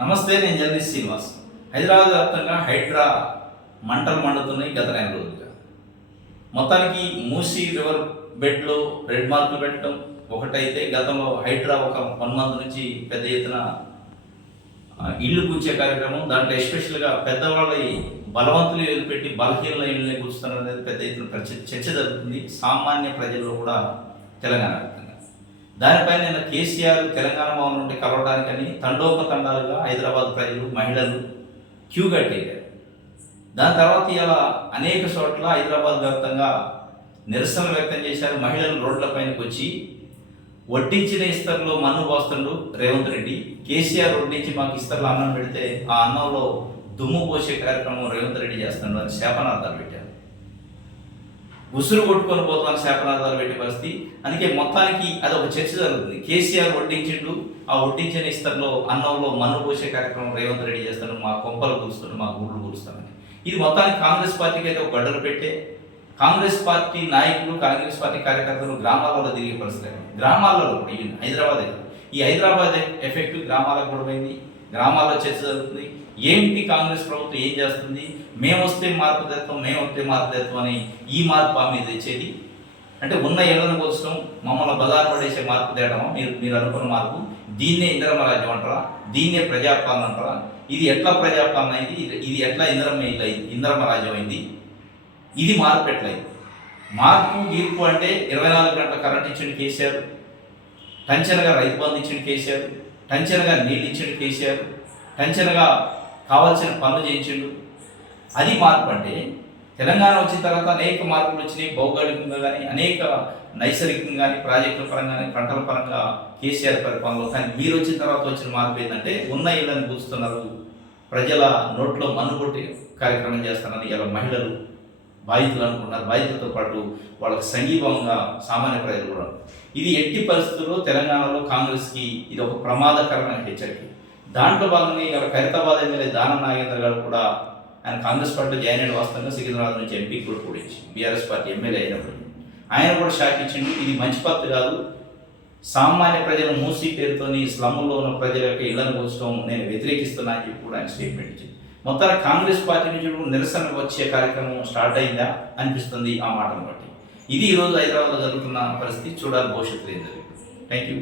నమస్తే నేను జర్నలిస్ట్ శ్రీనివాస్. హైదరాబాద్ వ్యాప్తంగా హైడ్రా మంటలు మండుతున్నాయి గత నెల రోజులుగా. మొత్తానికి మూసీ రివర్ బెడ్లో రెడ్ మార్కులు పెట్టడం ఒకటైతే గతంలో హైడ్రా ఒక వన్ మంత్ నుంచి పెద్ద ఎత్తున ఇల్లు కూర్చే కార్యక్రమం. దాంట్లో ఎస్పెషల్గా పెద్దవాళ్ళ బలవంతులు పెట్టి బలహీనల ఇళ్ళని కూర్చుతున్నారు అనేది పెద్ద ఎత్తున చర్చ జరుగుతుంది. సామాన్య ప్రజల్లో కూడా తెలంగాణ దానిపైన నిన్న కేసీఆర్ తెలంగాణ భవన్ నుండి కలవడానికని తండోపతండాలుగా హైదరాబాద్ ప్రజలు మహిళలు క్యూ కట్టేశారు. దాని తర్వాత ఇలా అనేక చోట్ల హైదరాబాద్ వ్యాప్తంగా నిరసన వ్యక్తం చేశారు. మహిళలు రోడ్లపైనకి వచ్చి వడ్డించిన ఇస్తర్లో మన్ను పోస్తుండు రేవంత్ రెడ్డి. కేసీఆర్ వడ్డించి మాకు ఇస్తర్లో అన్నం పెడితే ఆ అన్నంలో దుమ్ము పోసే కార్యక్రమం రేవంత్ రెడ్డి చేస్తున్నాడు అని శాపనార్థాలు పెట్టారు. ఉసురు కొట్టుకొని పోతున్నారు శాపనార్థాలు పెట్టే పరిస్థితి. అందుకే మొత్తానికి అది ఒక చర్చ జరుగుతుంది. కేసీఆర్ వడ్డించిండు. ఆ వడ్డించిన ఇస్తర్లో అన్నంలో మన్ను పోసే కార్యక్రమం రేవంత్ రెడ్డి చేస్తాడు. మా కొంపలు కూరుస్తాడు మా గూళ్ళు కూరుస్తామని ఇది మొత్తానికి కాంగ్రెస్ పార్టీకి అయితే ఒక గడ్డలు పెట్టే కాంగ్రెస్ పార్టీ నాయకులు కాంగ్రెస్ పార్టీ కార్యకర్తలు గ్రామాలలో తిరిగే పరిస్థితి. గ్రామాలలో హైదరాబాద్. ఈ హైదరాబాద్ ఎఫెక్ట్ గ్రామాలకు కూడా పోయింది. గ్రామాల్లో చర్చ జరుగుతుంది. ఏంటి కాంగ్రెస్ ప్రభుత్వం ఏం చేస్తుంది? మేము వస్తే మార్పు తెస్తాం మేము వస్తే మార్పు తెస్తాం అని ఈ మార్పు ఆమె తెచ్చేది అంటే ఉన్న ఏళ్ళను కోసం మమ్మల్ని బజారు పడేసే మార్పు తేయడమా మీరు మీరు అనుకున్న మార్పు. దీన్నే ఇంద్రమ రాజ్యం అంటారా? దీన్నే ప్రజాపాలన అంటారా? ఇది ఎట్లా ప్రజాపాలన అయింది? ఇది- ఎట్లా ఇంద్రమ ఇల్లు అయింది? ఇంద్రమ రాజ్యం అయింది. ఇది మార్పు ఎట్లయింది? మార్పు గీర్పు అంటే ఇరవై నాలుగు గంటల కరెంట్ ఇచ్చిన కేసీఆర్ కంచెనగా రైతు బంధు ఇచ్చిన కేసీఆర్ టంచనగా నీళ్ళు కేసీఆర్ టంచనగా కావాల్సిన పనులు చేయించాడు. అది మార్పు అంటే తెలంగాణ వచ్చిన తర్వాత అనేక మార్పులు వచ్చినాయి. భౌగోళికంగా కానీ అనేక నైసర్గికంగా కానీ ప్రాజెక్టుల పరంగా కానీ పంటల పరంగా కేసీఆర్ పరిపాలనలో కానీ మీరు వచ్చిన తర్వాత వచ్చిన మార్పు ఏంటంటే ఉన్న ఇళ్ళని కూస్తున్నారు ప్రజల నోట్లో మన్ను కొట్టి కార్యక్రమం చేస్తున్నారు. ఇలా మహిళలు బాధితులు అనుకుంటున్నారు. బాధితులతో పాటు వాళ్ళకి సంఘీభావంగా సామాన్య ప్రజలు కూడా ఇది ఎట్టి పరిస్థితుల్లో తెలంగాణలో కాంగ్రెస్కి ఇది ఒక ప్రమాదకరమైన హెచ్చరిక. దాంట్లో భాగంగా ఇవాళ ఖైరతాబాద్ ఎమ్మెల్యే దాన నాగేంద్ర గారు కూడా ఆయన కాంగ్రెస్ పార్టీలో జాయిన్ అయిన వాస్తవంగా సికింద్రాబాద్ నుంచి ఎంపీ కూడా కూడించి బీఆర్ఎస్ పార్టీ ఎమ్మెల్యే అయినప్పుడు ఆయన కూడా షాక్ ఇది మంచి పద్ధతి కాదు. సామాన్య ప్రజలు మూసి పేరుతోని స్లమ్ముల్లో ఉన్న ప్రజల యొక్క ఇళ్ళను కూర్చడం నేను వ్యతిరేకిస్తున్నా అని చెప్పి కూడా ఆయన స్టేట్మెంట్ ఇచ్చింది మొత్తానికి కాంగ్రెస్ పార్టీ నుంచి నిరసన వచ్చే కార్యక్రమం స్టార్ట్ అయిందా అనిపిస్తుంది ఆ మాటను బట్టి. ఇది ఈరోజు హైదరాబాద్లో జరుగుతున్న పరిస్థితి చూడాలి భవిష్యత్తులో ఏం జరుగుతుంది. Thank you